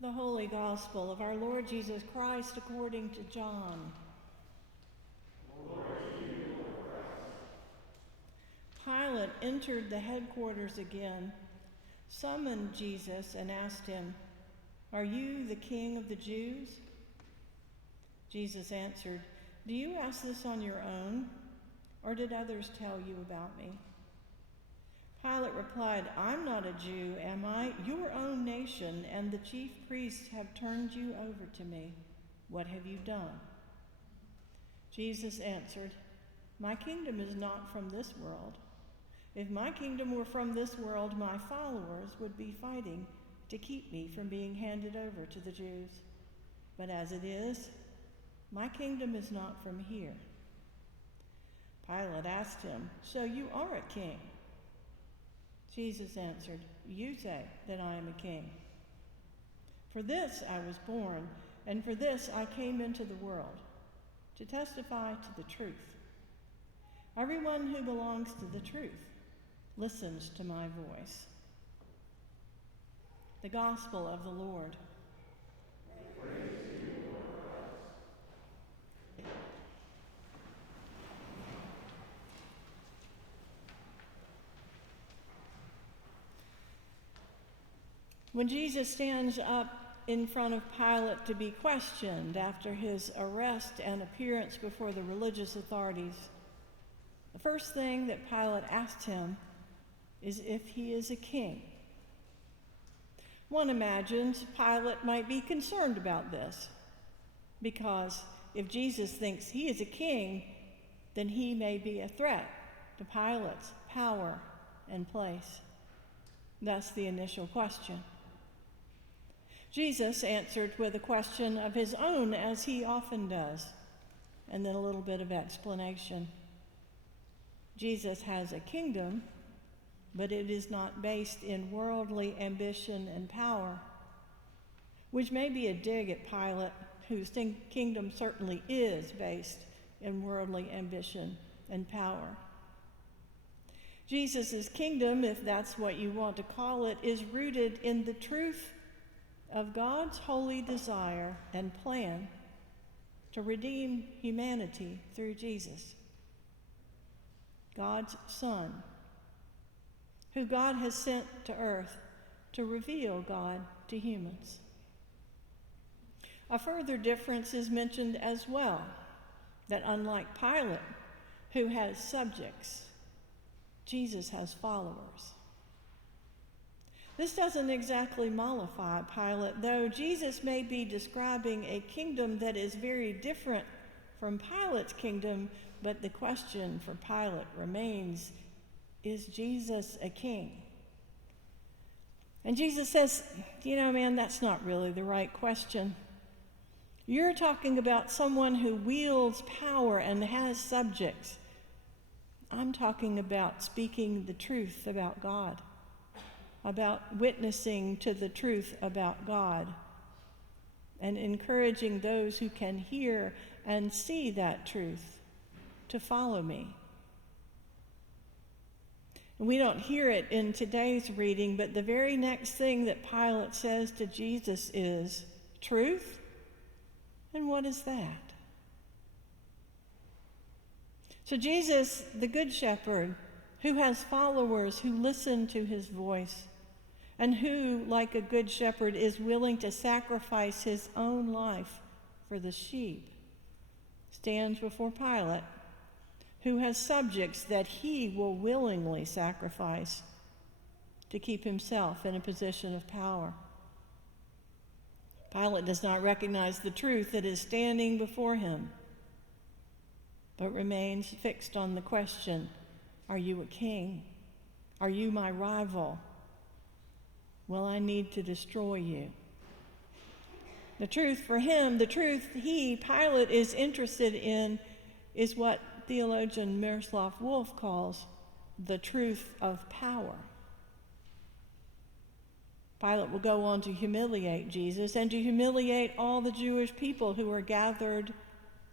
The Holy Gospel of our Lord Jesus Christ according to John. Pilate entered the headquarters again, summoned Jesus, and asked him, "Are you the king of the Jews?" Jesus answered, "Do you ask this on your own, or did others tell you about me?" Pilate replied, "I'm not a Jew, am I? Your own nation and the chief priests have turned you over to me. What have you done?" Jesus answered, "My kingdom is not from this world. If my kingdom were from this world, my followers would be fighting to keep me from being handed over to the Jews. But as it is, my kingdom is not from here." Pilate asked him, "So you are a king?" Jesus answered, "You say that I am a king. For this I was born, and for this I came into the world, to testify to the truth. Everyone who belongs to the truth listens to my voice." The Gospel of the Lord. Praise to you, Lord Christ. When Jesus stands up in front of Pilate to be questioned after his arrest and appearance before the religious authorities, the first thing that Pilate asked him is if he is a king. One imagines Pilate might be concerned about this, because if Jesus thinks he is a king, then he may be a threat to Pilate's power and place. Thus the initial question. Jesus answered with a question of his own, as he often does, and then a little bit of explanation. Jesus has a kingdom, but it is not based in worldly ambition and power, which may be a dig at Pilate, whose kingdom certainly is based in worldly ambition and power. Jesus' kingdom, if that's what you want to call it, is rooted in the truth of God's holy desire and plan to redeem humanity through Jesus, God's Son, who God has sent to earth to reveal God to humans. A further difference is mentioned as well, that unlike Pilate, who has subjects, Jesus has followers. This doesn't exactly mollify Pilate, though Jesus may be describing a kingdom that is very different from Pilate's kingdom, but the question for Pilate remains, is Jesus a king? And Jesus says, man, that's not really the right question. You're talking about someone who wields power and has subjects. I'm talking about speaking the truth about God, about witnessing to the truth about God, and encouraging those who can hear and see that truth to follow me. We don't hear it in today's reading, but the very next thing that Pilate says to Jesus is, "Truth? And what is that?" So Jesus, the Good Shepherd, who has followers who listen to his voice, and who, like a good shepherd, is willing to sacrifice his own life for the sheep, stands before Pilate, who has subjects that he will willingly sacrifice to keep himself in a position of power. Pilate does not recognize the truth that is standing before him, but remains fixed on the question, are you a king? Are you my rival? Well, I need to destroy you. The truth for him, the truth Pilate, is interested in is what theologian Miroslav Volf calls the truth of power. Pilate will go on to humiliate Jesus and to humiliate all the Jewish people who are gathered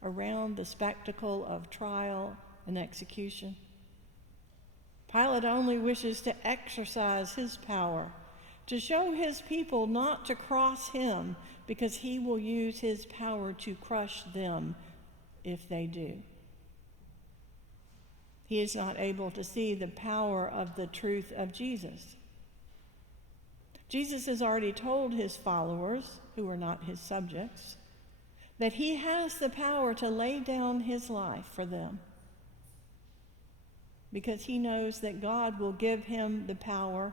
around the spectacle of trial and execution. Pilate only wishes to exercise his power to show his people not to cross him, because he will use his power to crush them if they do. He is not able to see the power of the truth of Jesus. Jesus has already told his followers, who are not his subjects, that he has the power to lay down his life for them, because he knows that God will give him the power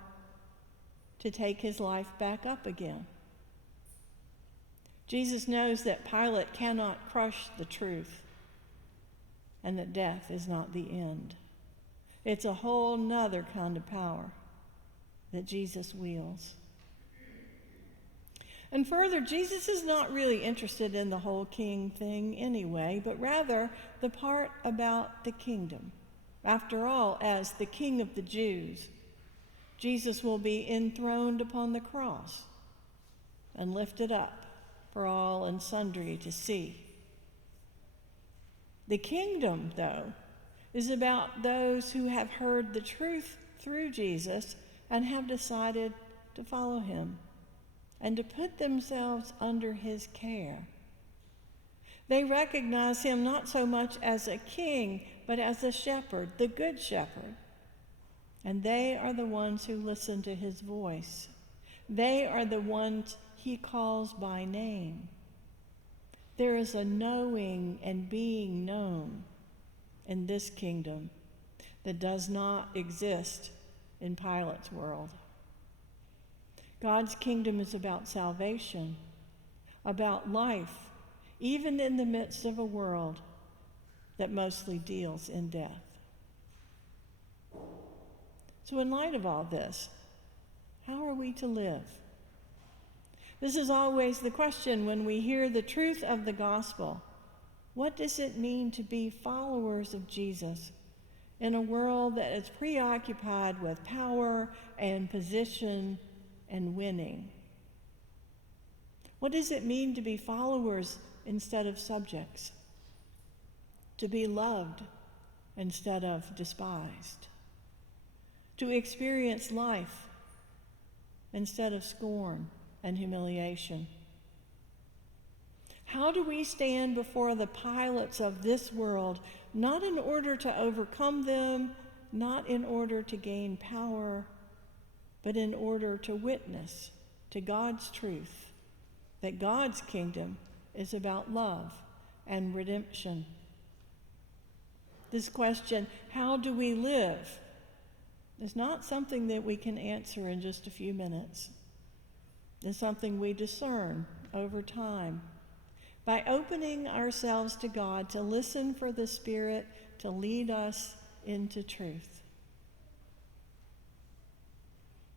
to take his life back up again. Jesus knows that Pilate cannot crush the truth, and that death is not the end. It's a whole nother kind of power that Jesus wields. And further, Jesus is not really interested in the whole king thing anyway, but rather the part about the kingdom. After all, as the King of the Jews, Jesus will be enthroned upon the cross and lifted up for all and sundry to see. The kingdom, though, is about those who have heard the truth through Jesus and have decided to follow him and to put themselves under his care. They recognize him not so much as a king, but as a shepherd, the good shepherd. And they are the ones who listen to his voice. They are the ones he calls by name. There is a knowing and being known in this kingdom that does not exist in Pilate's world. God's kingdom is about salvation, about life, even in the midst of a world that mostly deals in death. So in light of all this, how are we to live? This is always the question when we hear the truth of the gospel. What does it mean to be followers of Jesus in a world that is preoccupied with power and position and winning? What does it mean to be followers instead of subjects? To be loved instead of despised? To experience life instead of scorn and humiliation? How do we stand before the Pilates of this world, not in order to overcome them, not in order to gain power, but in order to witness to God's truth, that God's kingdom is about love and redemption? This question, how do we live, is not something that we can answer in just a few minutes. It's something we discern over time by opening ourselves to God to listen for the Spirit to lead us into truth.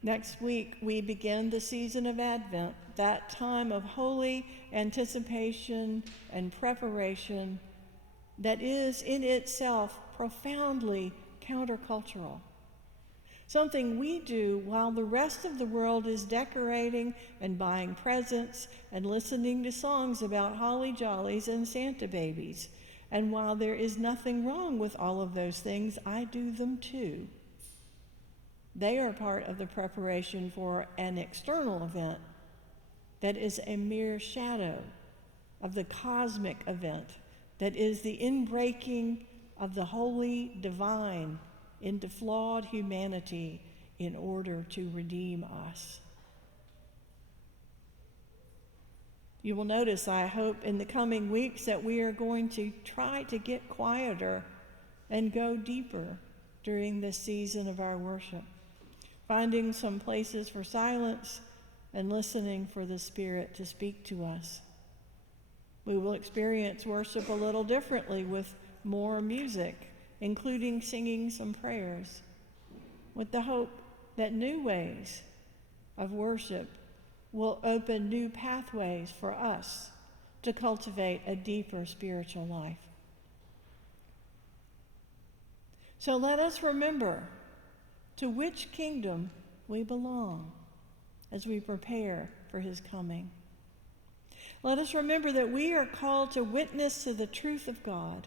Next week, we begin the season of Advent, that time of holy anticipation and preparation that is in itself profoundly countercultural. Something we do while the rest of the world is decorating and buying presents and listening to songs about holly jollies and Santa babies. And while there is nothing wrong with all of those things, I do them too. They are part of the preparation for an external event that is a mere shadow of the cosmic event that is the inbreaking of the holy divine into flawed humanity in order to redeem us. You will notice, I hope, in the coming weeks that we are going to try to get quieter and go deeper during this season of our worship, finding some places for silence and listening for the Spirit to speak to us. We will experience worship a little differently with more music, including singing some prayers, with the hope that new ways of worship will open new pathways for us to cultivate a deeper spiritual life. So let us remember to which kingdom we belong as we prepare for his coming. Let us remember that we are called to witness to the truth of God,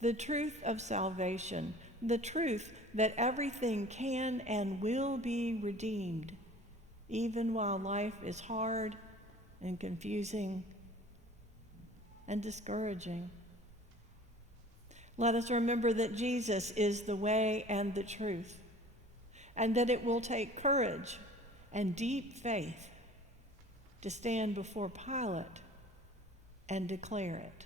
the truth of salvation, the truth that everything can and will be redeemed even while life is hard and confusing and discouraging. Let us remember that Jesus is the way and the truth, and that it will take courage and deep faith to stand before Pilate and declare it.